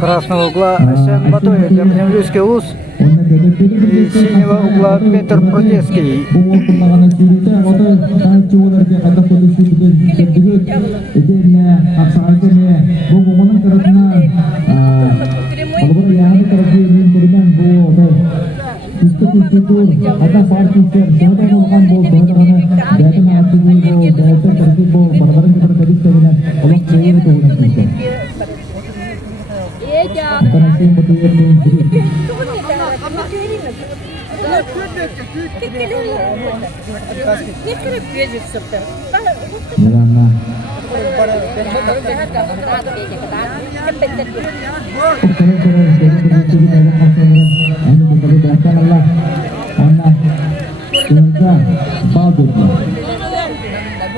Красного угла Асен Батоев, Кремлевский УЗ и синего угла Петр Продецкий.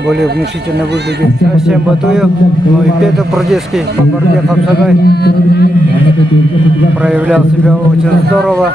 Более внушительно выглядит Асен Батоев, ну и Петр Продецкий по борьбе Хапсагай проявлял себя очень здорово.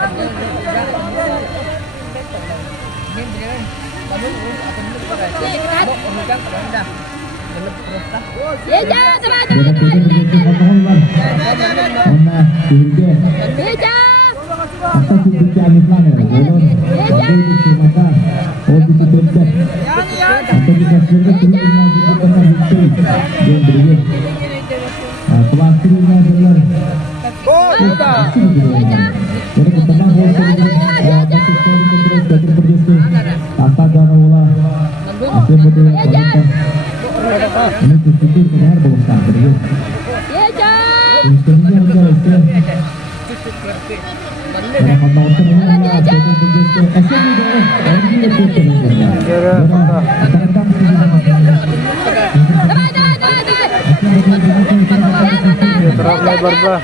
Равная борьба.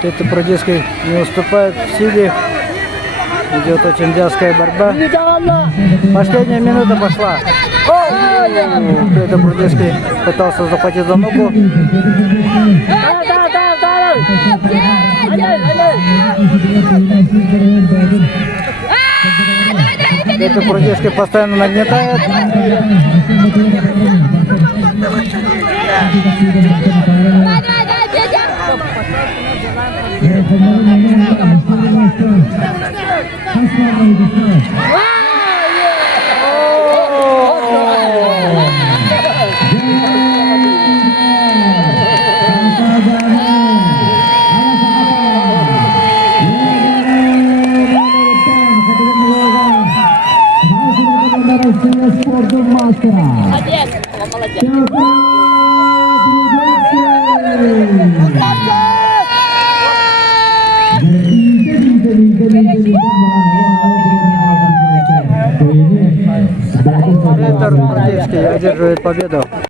Петр Продецкий не уступает в силе. Идет очень вязкая борьба. Последняя минута пошла. Петр Продецкий пытался захватить за ногу. Петр Продецкий постоянно нагнетает. Петр Продецкий одерживает победу.